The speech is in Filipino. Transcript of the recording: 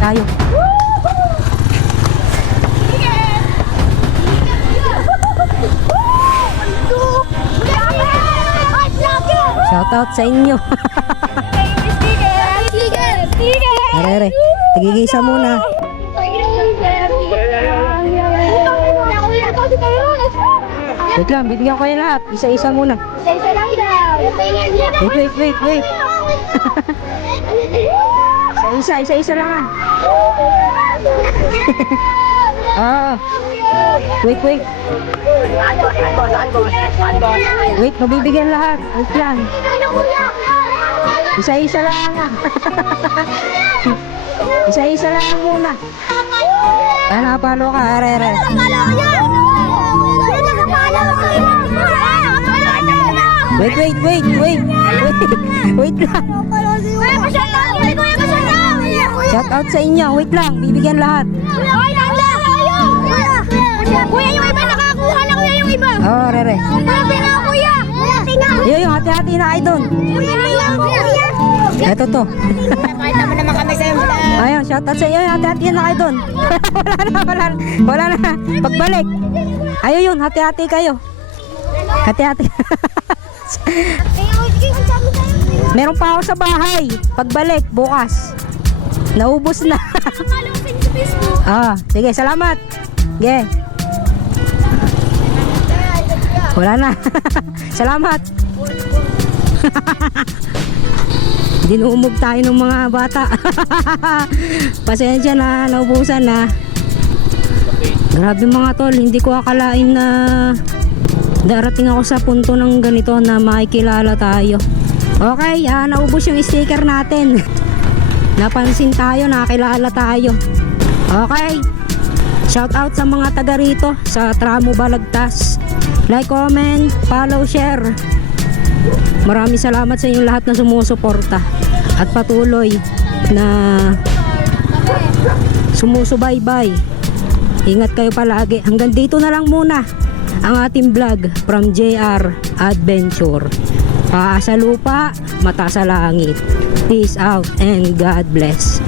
tayo. Shout out sa inyo. Are, tigigisa muna. Wait lang, bibigyan ko yung lahat. Isa-isa muna. Isa-isa lang daw. Wait. Isa-isa lang ah. Wait. Wait, mabibigyan lahat. Wait lang. Isa-isa lang ah. Isa-isa lang muna. Napalo ka, are. Wait lang. Shout out sa inyo. Wait lang, bibigyan lahat. Kuya, yung iba nakakuha na, kuya, yung iba. Oo, Rere. Kuya. Yung hati-hati na ay doon. Ito to. Pakita mo naman kami sa'yo. Ayun, shout out sa iyo. Yung hati-hati na kayo doon. Wala na. Pagbalik. Ayun yun, hati-hati kayo. Hati-hati. Meron pa ako sa bahay. Pagbalik, bukas. Naubos na. Sige, salamat. Sige. Wala na. Salamat. Dinumog tayo ng mga bata. Pasensya na, naubusan na. Grabe mga tol, hindi ko akalain na darating ako sa punto ng ganito na makikilala tayo. Okay, naubos yung sticker natin. Napansin tayo, nakilala tayo. Okay, shout out sa mga taga rito sa Tramo Balagtas. Like, comment, follow, share. Maraming salamat sa inyong lahat na sumusuporta at patuloy na sumusubaybay. Ingat kayo palagi. Hanggang dito na lang muna ang ating vlog from JR Adventure. Paa sa lupa, mata sa langit. Peace out and God bless.